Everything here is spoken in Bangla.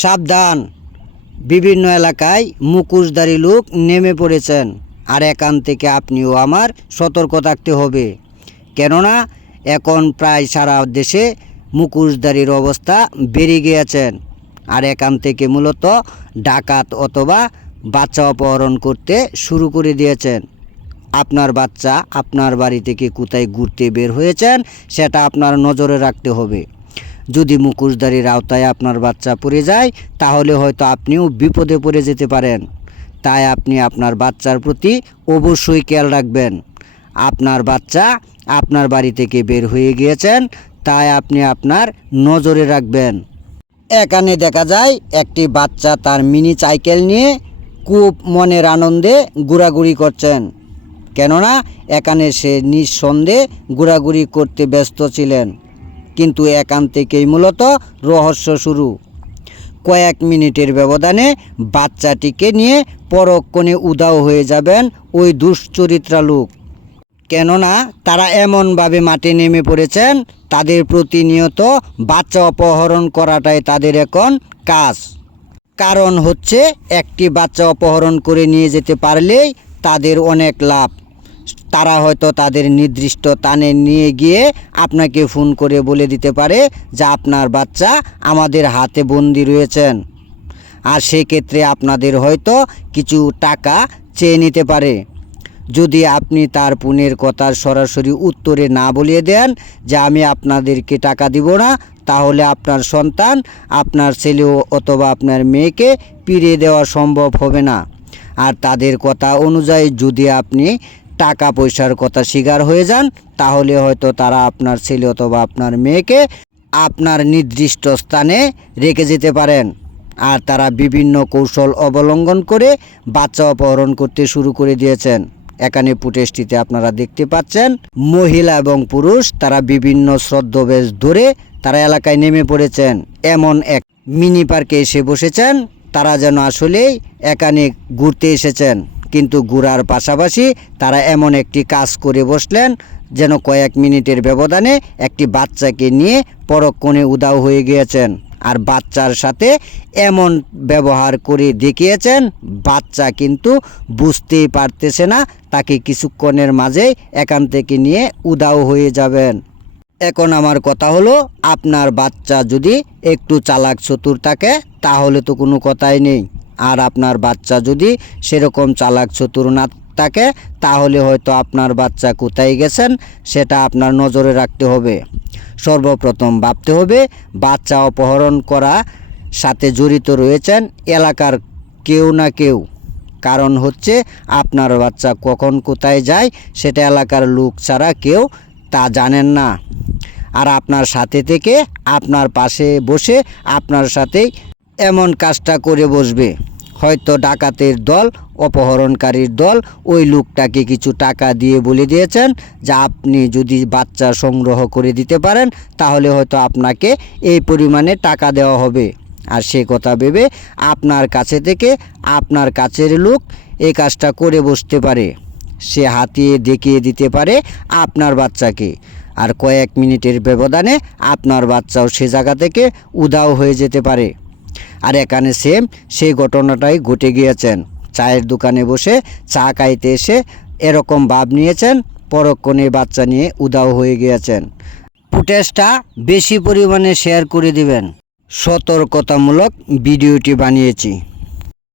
সাবধান। বিভিন্ন এলাকায় মুখোশধারী লোক নেমে পড়েছেন আর এখান থেকে আপনিও আমার সতর্ক থাকতে হবে। কেননা এখন প্রায় সারা দেশে মুখোশধারীর অবস্থা বেড়ে গিয়েছেন আর এখান থেকে মূলত ডাকাত অথবা বাচ্চা অপহরণ করতে শুরু করে দিয়েছেন। আপনার বাচ্চা আপনার বাড়ি থেকে কোথায় ঘুরতে বের হয়েছেন সেটা আপনার নজরে রাখতে হবে। যদি মুখোশধারীর আওতায় আপনার বাচ্চা পড়ে যায়, তাহলে হয়তো আপনিও বিপদে পড়ে যেতে পারেন। তাই আপনি আপনার বাচ্চার প্রতি অবশ্যই খেয়াল রাখবেন। আপনার বাচ্চা আপনার বাড়ি থেকে বের হয়ে গিয়েছেন, তাই আপনি আপনার নজরে রাখবেন। এখানে দেখা যায়, একটি বাচ্চা তার মিনি সাইকেল নিয়ে খুব মনের আনন্দে ঘোরাঘুরি করছেন। কেননা, এখানে সে নিঃসন্দেহে ঘোরাঘুরি করতে ব্যস্ত ছিলেন। কিন্তু এখান থেকেই মূলত রহস্য শুরু। কয়েক মিনিটের ব্যবধানে বাচ্চাটিকে নিয়ে পরক্ষণে উদাও হয়ে যাবেন ওই দুশ্চরিত্রা লোক। কেননা তারা এমনভাবে মাঠে নেমে পড়েছেন, তাদের প্রতিনিয়ত বাচ্চা অপহরণ করাটাই তাদের এখন কাজ। কারণ হচ্ছে, একটি বাচ্চা অপহরণ করে নিয়ে যেতে পারলেই তাদের অনেক লাভ। তারা হয়তো তাদের নির্দিষ্ট টানে নিয়ে গিয়ে আপনাকে ফোন করে বলে দিতে পারে যে আপনার বাচ্চা আমাদের হাতে বন্দি রয়েছেন। আর সেক্ষেত্রে আপনাদের হয়তো কিছু টাকা চেয়ে নিতে পারে। যদি আপনি তার পুনের কথার সরাসরি উত্তরে না বলিয়ে দেন যে আমি আপনাদেরকে টাকা দিব না, তাহলে আপনার সন্তান, আপনার ছেলে অথবা আপনার মেয়েকে ফিরিয়ে দেওয়া সম্ভব হবে না। আর তাদের কথা অনুযায়ী যদি আপনি টাকা পয়সার কথা স্বীকার হয়ে যান, তাহলে হয়তো তারা আপনার ছেলে অথবা আপনার মেয়েকে আপনার নির্দিষ্ট স্থানে রেখে যেতে পারেন। আর তারা বিভিন্ন কৌশল অবলম্বন করে বাচ্চা অপহরণ করতে শুরু করে দিয়েছেন। এখানে ফুটেজটিতে আপনারা দেখতে পাচ্ছেন, মহিলা এবং পুরুষ তারা বিভিন্ন শ্রদ্ধবেশ ধরে তারা এলাকায় নেমে পড়েছেন। এমন এক মিনি পার্কে এসে বসেছেন, তারা যেন আসলেই এখানে ঘুরতে এসেছেন। কিন্তু ঘোরার পাশাপাশি তারা এমন একটি কাজ করে বসলেন যেন কয়েক মিনিটের ব্যবধানে একটি বাচ্চাকে নিয়ে পরক্ষণে উদাও হয়ে গিয়েছেন। আর বাচ্চার সাথে এমন ব্যবহার করে দেখিয়েছেন, বাচ্চা কিন্তু বুঝতেই পারতেছে না, তাকে কিছুক্ষণের মাঝে এখান থেকে নিয়ে উদাও হয়ে যাবেন। এখন আমার কথা হলো, আপনার বাচ্চা যদি একটু চালাক চতুর থাকে, তাহলে তো কোনো কথাই নেই। আর আপনার বাচ্চা যদি সেরকম চালাক চতুর না থাকে, তাহলে হয়তো আপনার বাচ্চা কোথায় গেছেন সেটা আপনার নজরে রাখতে হবে। সর্বপ্রথম ভাবতে হবে, বাচ্চা অপহরণ করা সাথে জড়িত রয়েছেন এলাকার কেউ না কেউ। কারণ হচ্ছে, আপনার বাচ্চা কখন কোথায় যায় সেটা এলাকার লোক ছাড়া কেউ তা জানেন না। আর আপনার সাথে থেকে আপনার পাশে বসে আপনার সাথেই এমন কাজটা করে বসবে। হয়তো ডাকাতের দল, অপহরণকারীর দল, ওই লোকটাকে কিছু টাকা দিয়ে বলে দিয়েছেন যে আপনি যদি বাচ্চা সংগ্রহ করে দিতে পারেন, তাহলে হয়তো আপনাকে এই পরিমাণে টাকা দেওয়া হবে। আর সে কথা ভেবে আপনার কাছে থেকে আপনার কাছের লোক এই কাজটা করে বসতে পারে। সে হাতিয়ে দেখিয়ে দিতে পারে আপনার বাচ্চাকে। আর কয়েক মিনিটের ব্যবধানে আপনার বাচ্চাও সে জায়গা থেকে উধাও হয়ে যেতে পারে। আর এখানে সেম সেই ঘটনাটাই ঘটে গিয়েছেন। চায়ের দোকানে বসে চা খাইতে এসে এরকম ভাব নিয়েছেন পরক্ষণে বাচ্চা নিয়ে উদাও হয়ে গিয়েছেন। ফুটেজটা বেশি পরিমাণে শেয়ার করে দিবেন। সতর্কতামূলক ভিডিওটি বানিয়েছি।